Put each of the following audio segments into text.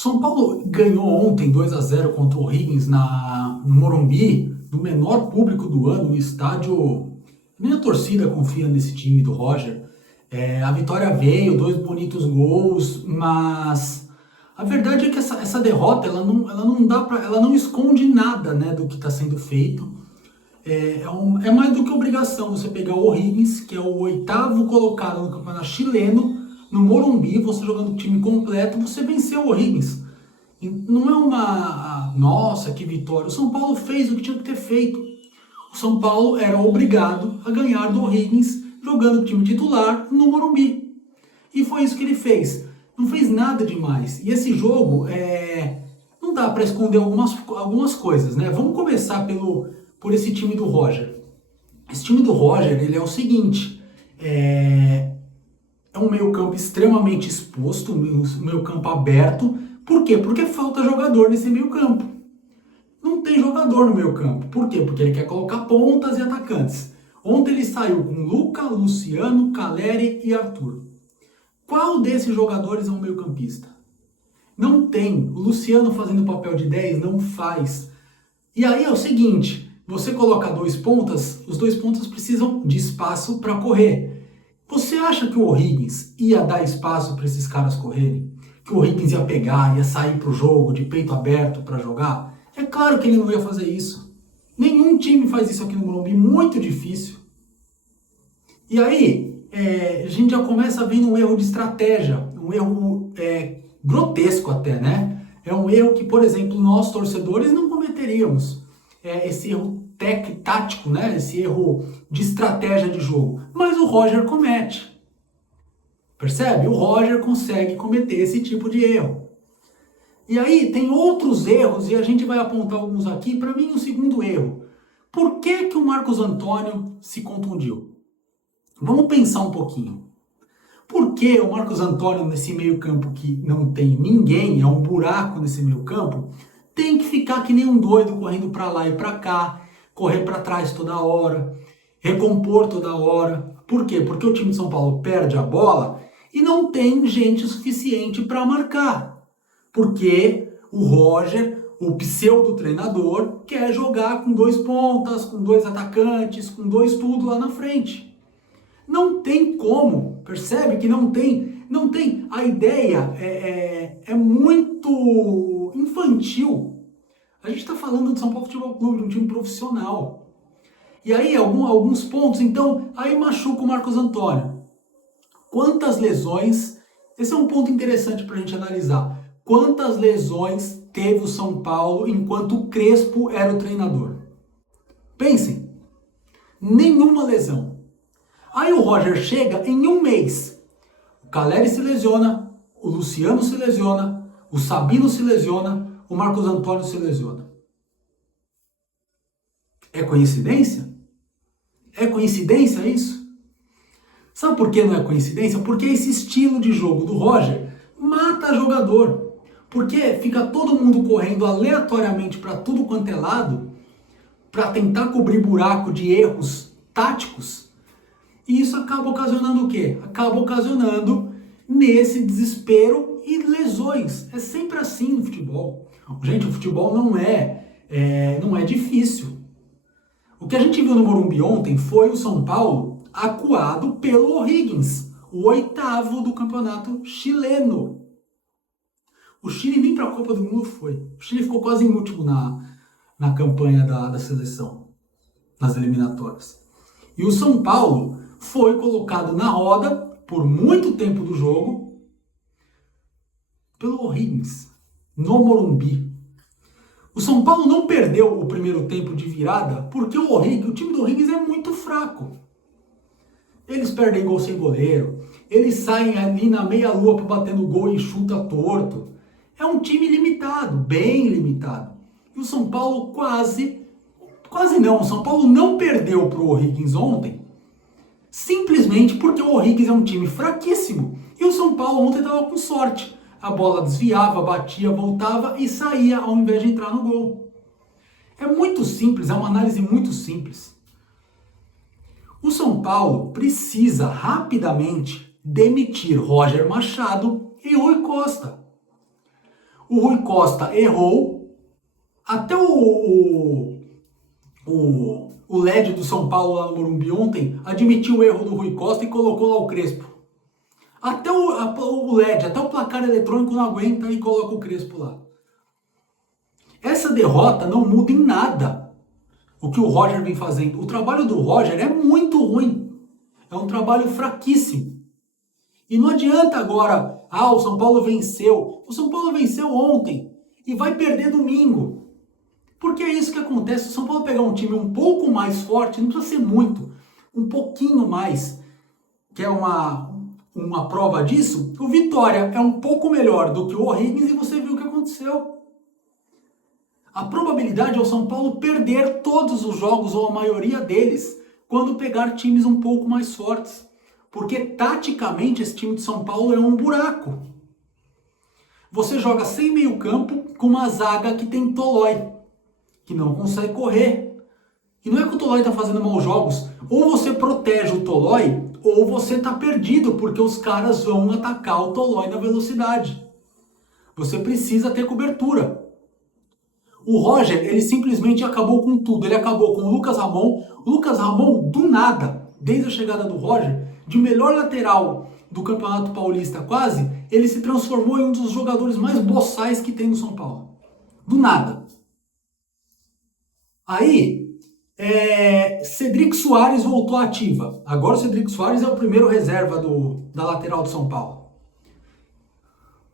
São Paulo ganhou ontem 2-0 contra o O'Higgins no Morumbi, no menor público do ano, o estádio. Nem a torcida confia nesse time do Roger. A vitória veio, 2 bonitos gols, mas a verdade é que essa derrota ela não esconde nada, né, do que está sendo feito. É mais do que obrigação você pegar o O'Higgins, que é o 8º colocado no campeonato chileno, no Morumbi, você jogando o time completo, você venceu o O'Higgins. E não é nossa, que vitória. O São Paulo fez o que tinha que ter feito. O São Paulo era obrigado a ganhar do O'Higgins jogando o time titular no Morumbi. E foi isso que ele fez. Não fez nada demais. E esse jogo, não dá para esconder algumas coisas, né? Vamos começar por esse time do Roger. Esse time do Roger, ele é o seguinte, é um meio-campo extremamente exposto, um meio-campo aberto. Por quê? Porque falta jogador nesse meio-campo. Não tem jogador no meio-campo. Por quê? Porque ele quer colocar pontas e atacantes. Ontem ele saiu com Luca, Luciano, Caleri e Arthur. Qual desses jogadores é um meio-campista? Não tem. O Luciano fazendo o papel de 10 não faz. E aí é o seguinte, você coloca 2 pontas, os 2 pontas precisam de espaço para correr. Você acha que o O'Higgins ia dar espaço para esses caras correrem? Que o O'Higgins ia pegar, ia sair para o jogo de peito aberto para jogar? É claro que ele não ia fazer isso. Nenhum time faz isso aqui no Morumbi, muito difícil. E aí, a gente já começa vendo um erro de estratégia, um erro grotesco até, né? É um erro que, por exemplo, nós torcedores não cometeríamos. Esse erro tático, né? Esse erro de estratégia de jogo. Mas o Roger comete. Percebe? O Roger consegue cometer esse tipo de erro. E aí tem outros erros, e a gente vai apontar alguns aqui. Para mim, o segundo erro. Por que o Marcos Antônio se contundiu? Vamos pensar um pouquinho. Por que o Marcos Antônio, nesse meio campo que não tem ninguém, é um buraco nesse meio campo, tem que ficar que nem um doido correndo para lá e para cá, correr para trás toda hora, recompor toda hora? Por quê? Porque o time de São Paulo perde a bola e não tem gente suficiente para marcar. Porque o Roger, o pseudo-treinador, quer jogar com 2 pontas, com 2 atacantes, com 2 tudo lá na frente. Não tem como, percebe que não tem. A ideia é muito infantil. A gente está falando de São Paulo Futebol Clube, de um time profissional. E aí, alguns pontos, então, aí machuca o Marcos Antônio. Quantas lesões, esse é um ponto interessante para a gente analisar. Quantas lesões teve o São Paulo enquanto o Crespo era o treinador? Pensem, nenhuma lesão. Aí o Roger chega em um mês. O Caleri se lesiona, o Luciano se lesiona, o Sabino se lesiona, o Marcos Antônio se lesiona. É coincidência? É coincidência isso? Sabe por que não é coincidência? Porque esse estilo de jogo do Roger mata jogador. Porque fica todo mundo correndo aleatoriamente para tudo quanto é lado, para tentar cobrir buraco de erros táticos. E isso acaba ocasionando o quê? Acaba ocasionando nesse desespero e lesões. É sempre assim no futebol. Gente, o futebol não é difícil. O que a gente viu no Morumbi ontem foi o São Paulo acuado pelo O'Higgins, o 8º do campeonato chileno. O Chile nem para a Copa do Mundo foi. O Chile ficou quase em último na campanha da seleção, nas eliminatórias. E o São Paulo foi colocado na roda por muito tempo do jogo pelo O'Higgins, no Morumbi. O São Paulo não perdeu o primeiro tempo de virada porque o time do O'Higgins é muito fraco. Eles perdem gol sem goleiro, eles saem ali na meia-lua para bater no gol e chuta torto. É um time limitado, bem limitado. E o São Paulo quase não. O São Paulo não perdeu para o O'Higgins ontem, simplesmente porque o O'Higgins é um time fraquíssimo. E o São Paulo ontem estava com sorte. A bola desviava, batia, voltava e saía ao invés de entrar no gol. É muito simples, é uma análise muito simples. O São Paulo precisa rapidamente demitir Roger Machado e Rui Costa. O Rui Costa errou. Até o LED do São Paulo lá no Morumbi ontem admitiu o erro do Rui Costa e colocou lá o Crespo. Até o LED, até o placar eletrônico não aguenta e coloca o Crespo lá. Essa derrota não muda em nada o que o Roger vem fazendo. O trabalho do Roger é muito ruim. É um trabalho fraquíssimo. E não adianta agora, o São Paulo venceu. O São Paulo venceu ontem e vai perder domingo. Porque é isso que acontece. O São Paulo pegar um time um pouco mais forte, não precisa ser muito, um pouquinho mais, que é uma prova disso. O Vitória é um pouco melhor do que o O'Higgins e você viu o que aconteceu. A probabilidade é o São Paulo perder todos os jogos, ou a maioria deles, quando pegar times um pouco mais fortes. Porque taticamente esse time de São Paulo é um buraco. Você joga sem meio campo com uma zaga que tem Tolói, que não consegue correr. E não é que o Tolói está fazendo maus jogos. Ou você protege o Tolói, ou você está perdido, porque os caras vão atacar o Tolói na velocidade. Você precisa ter cobertura. O Roger, ele simplesmente acabou com tudo. Ele acabou com o Lucas Ramon. O Lucas Ramon, do nada, desde a chegada do Roger, de melhor lateral do Campeonato Paulista quase, ele se transformou em um dos jogadores mais boçais que tem no São Paulo. Do nada. Aí, Cedric Soares voltou à ativa. Agora o Cedric Soares é o primeiro reserva da lateral do São Paulo.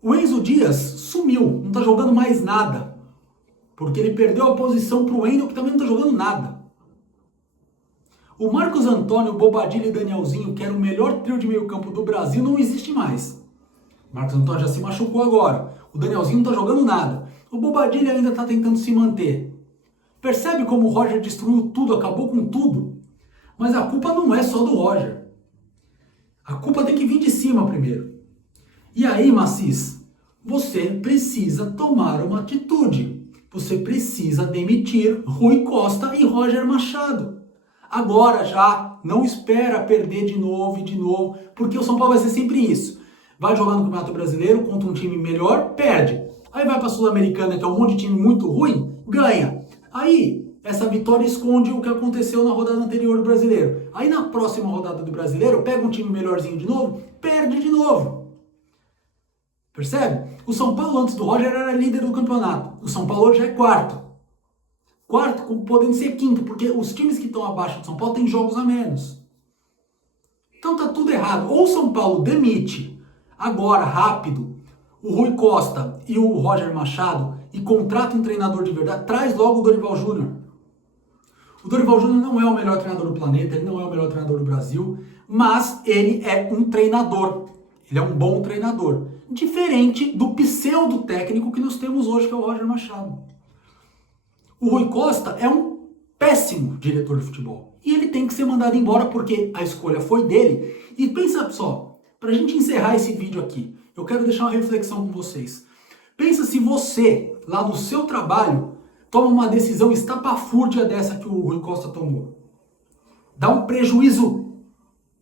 O Enzo Dias sumiu, não está jogando mais nada. Porque ele perdeu a posição para o Wendel, que também não está jogando nada. O Marcos Antônio, Bobadilha e Danielzinho, que era o melhor trio de meio campo do Brasil, não existe mais. O Marcos Antônio já se machucou agora. O Danielzinho não está jogando nada. O Bobadilha ainda está tentando se manter. Percebe como o Roger destruiu tudo, acabou com tudo? Mas a culpa não é só do Roger. A culpa tem que vir de cima primeiro. E aí, Macis, você precisa tomar uma atitude. Você precisa demitir Rui Costa e Roger Machado. Agora já, não espera perder de novo, porque o São Paulo vai ser sempre isso. Vai jogar no Campeonato Brasileiro contra um time melhor, perde. Aí vai para a Sul-Americana, que é um monte de time muito ruim, ganha. Aí, essa vitória esconde o que aconteceu na rodada anterior do Brasileiro. Aí na próxima rodada do Brasileiro, pega um time melhorzinho de novo, perde de novo. Percebe? O São Paulo antes do Roger era líder do campeonato. O São Paulo hoje é quarto. Quarto, podendo ser quinto, porque os times que estão abaixo do São Paulo têm jogos a menos. Então tá tudo errado. Ou o São Paulo demite agora, rápido, o Rui Costa e o Roger Machado e contrata um treinador de verdade, traz logo o Dorival Júnior. O Dorival Júnior não é o melhor treinador do planeta, ele não é o melhor treinador do Brasil, mas ele é um treinador. Ele é um bom treinador. Diferente do pseudo técnico que nós temos hoje, que é o Roger Machado. O Rui Costa é um péssimo diretor de futebol. E ele tem que ser mandado embora porque a escolha foi dele. E pensa só, pra gente encerrar esse vídeo aqui, eu quero deixar uma reflexão com vocês. Pensa se você, lá no seu trabalho, toma uma decisão estapafúrdia dessa que o Rui Costa tomou. Dá um prejuízo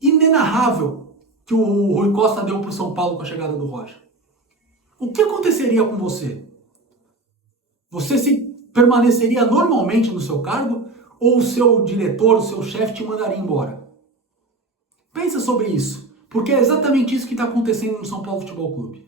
inenarrável que o Rui Costa deu para o São Paulo com a chegada do Roger. O que aconteceria com você? Você se permaneceria normalmente no seu cargo ou o seu diretor, o seu chefe te mandaria embora? Pensa sobre isso, porque é exatamente isso que está acontecendo no São Paulo Futebol Clube.